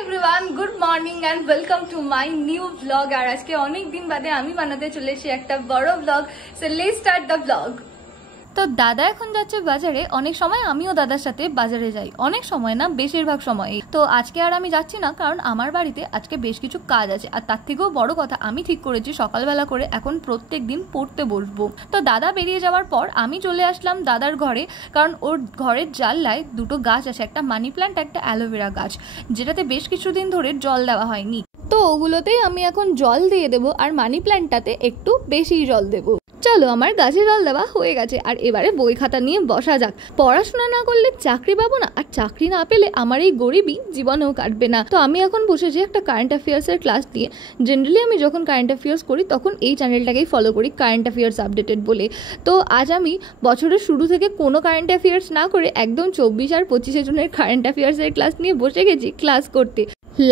Everyone, good morning and welcome to my new blog. আর আজকে অনেক দিন বাদে আমি বানাতে চলে এসেছি একটা বড় blog. So let's start the blog. তো দাদা এখন যাচ্ছে বাজারে। অনেক সময় আমিও দাদার সাথে বাজারে যাই, অনেক সময় না বেশিরভাগ সময়। তো আজকে আর আমি যাচ্ছি না, কারণ আমার বাড়িতে আজকে বেশ কিছু কাজ আছে। আর তার থেকেও বড় কথা, আমি ঠিক করেছি সকালবেলা করে এখন প্রত্যেক দিন পড়তে বসবো। তো দাদা বেরিয়ে যাওয়ার পর আমি চলে আসলাম দাদার ঘরে, কারণ ওর ঘরের জানলায় দুটো গাছ আছে, একটা মানি প্ল্যান্ট, একটা অ্যালোভেরা গাছ, যেটাতে বেশ কিছুদিন ধরে জল দেওয়া হয়নি। তো ওগুলোতেই আমি এখন জল দিয়ে দেবো, আর মানি প্ল্যান্টটাতে একটু বেশি জল দেবো। চলো, আমার গাছে জল দেওয়া হয়ে গেছে, আর এবারে বই খাতা নিয়ে বসা যাক। পড়াশোনা না করলে চাকরি পাবো না, আর চাকরি না পেলে আমার এই গরিবই জীবনেও কাটবে না। তো আমি এখন বসেছি একটা কারেন্ট অ্যাফেয়ার্সের ক্লাস দিয়ে। জেনারেলি আমি যখন কারেন্ট অ্যাফেয়ার্স করি তখন এই চ্যানেলটাকেই ফলো করি, কারেন্ট অ্যাফেয়ার্স আপডেটেড বলে। তো আজ আমি বছরের শুরু থেকে কোনো কারেন্ট অ্যাফেয়ার্স না করে একদম 24 আর 25 জনের কারেন্ট অ্যাফেয়ার্সের ক্লাস নিয়ে বসে গেছি ক্লাস করতে।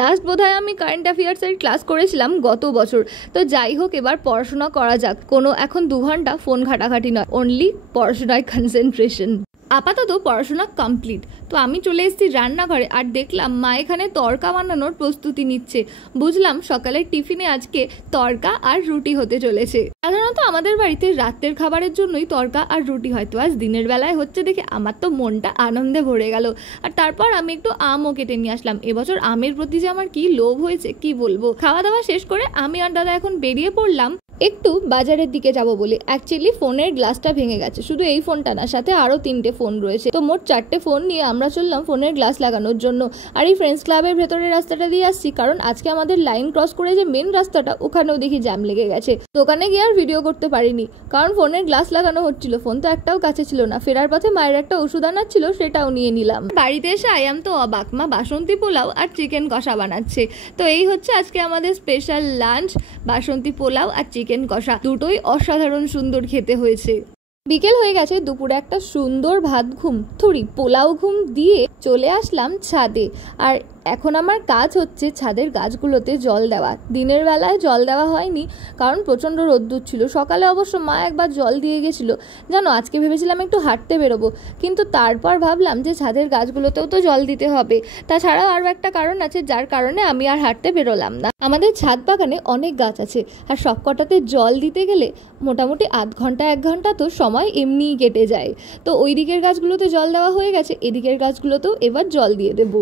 লাস্ট বোধহয় আমি কারেন্ট অ্যাফেয়ার্সের ক্লাস করেছিলাম গত বছর। তো যাই হোক, এবার পড়াশোনা করা যাক। কোনো এখন 2 ঘন্টা ফোন ঘাটাঘাটি নয়, অনলি পড়াশোনায় কনসেন্ট্রেশন। আপাতত পড়াশোনা কমপ্লিট। তো আমি চলে এসেছি রান্নাঘরে, আর দেখলাম মা এখানে তড়কা বানানোর প্রস্তুতি নিচ্ছে। বুঝলাম সকালের টিফিনে আজকে তড়কা আর রুটি হতে চলেছে। সাধারণত আমাদের বাড়িতে রাতের খাবারের জন্যই তড়কা আর রুটি হয়, তো আজ দিনের বেলায় হচ্ছে দেখে আমার তো মনটা আনন্দে ভরে গেল। আর তারপর আমি একটু আমও কেটে নিয়ে আসলাম। এবছর আমের প্রতি যে আমার কি লোভ হয়েছে কি বলবো। খাওয়া দাওয়া শেষ করে আমি আর দাদা এখন বেরিয়ে পড়লাম একটু বাজারের দিকে যাব বলে। অ্যাকচুয়ালি ফোনের গ্লাসটা ভেঙে গেছে, শুধু এই ফোনটা না, সাথে আরো 3টে ফোন রয়েছে। তো মোট 4টে ফোন নিয়ে আমরা চললাম ফোনের গ্লাস লাগানোর জন্য। আর এই ফ্রেন্ডস ক্লাবের ভেতরের রাস্তাটা দিয়ে আসছি, কারণ আজকে আমাদের লাইন ক্রস করে যে মেন রাস্তাটা, ওখানেও দেখি জ্যাম লেগে গেছে। দোকানে গিয়ে আর ভিডিও করতে পারিনি, কারণ ফোনের গ্লাস লাগানো হচ্ছিল, ফোন তো একটাও কাছে ছিল না। ফেরার পথে মায়ের একটা ওষুধ আনার ছিল, সেটাও নিয়ে নিলাম। বাড়িতে এসে আয়াম তো অবাক, মা বাসন্তী পোলাও আর চিকেন কষা বানাচ্ছে। তো এই হচ্ছে আজকে আমাদের স্পেশাল লাঞ্চ, বাসন্তী পোলাও আর চিকেন কষা। দুটোই অসাধারণ সুন্দর খেতে হয়েছে। বিকেল হয়ে গেছে, দুপুরে একটা সুন্দর ভাত ঘুম পোলাও ঘুম দিয়ে চলে আসলাম ছাদে। আর এখন আমার কাজ হচ্ছে ছাদের গাছগুলোতে জল দেওয়া। দিনের বেলায় জল দেওয়া হয়নি, কারণ প্রচণ্ড রোদ্দুর ছিল। সকালে অবশ্য মা একবার জল দিয়ে গেছিলো। জানো, আজকে ভেবেছিলাম একটু হাঁটতে বেরোবো, কিন্তু তারপর ভাবলাম যে ছাদের গাছগুলোতেও তো জল দিতে হবে। তাছাড়াও আরও একটা কারণ আছে, যার কারণে আমি আর হাঁটতে বেরোলাম না। আমাদের ছাদ বাগানে অনেক গাছ আছে, আর সবকটাতে জল দিতে গেলে মোটামুটি আধ ঘন্টা 1 ঘন্টা তো সময় এমনিই কেটে যায়। তো ওই দিকের গাছগুলোতে জল দেওয়া হয়ে গেছে, এদিকের গাছগুলোতেও এবার জল দিয়ে দেবো।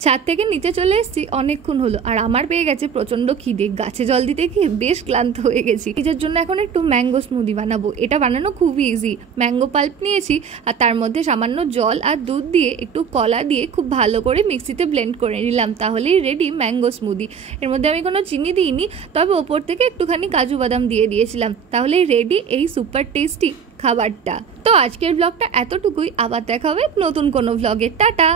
ছাদ থেকে নিচে চলে এসেছি অনেকক্ষণ হলো, আর আমার পেয়ে গেছে প্রচন্ড খিদে। গাছে জল দিতে গিয়ে বেশ ক্লান্ত হয়ে গেছি। নিজের জন্য এখন একটু ম্যাঙ্গো স্মুদি বানাবো। এটা বানানো খুবই ইজি। ম্যাঙ্গো পাল্প নিয়েছি, আর তার মধ্যে সামান্য জল আর দুধ দিয়ে একটু কলা দিয়ে খুব ভালো করে মিক্সিতে ব্লেন্ড করে নিলাম, তাহলেই রেডি ম্যাঙ্গো স্মুদি। এর মধ্যে আমি কোনো চিনি দিইনি, তবে ওপর থেকে একটুখানি কাজু বাদাম দিয়ে দিয়েছিলাম, তাহলেই রেডি এই সুপার টেস্টি খাবারটা। তো আজকের ব্লগটা এতটুকুই, আবার দেখা হবে নতুন কোনো ব্লগে। টাটা।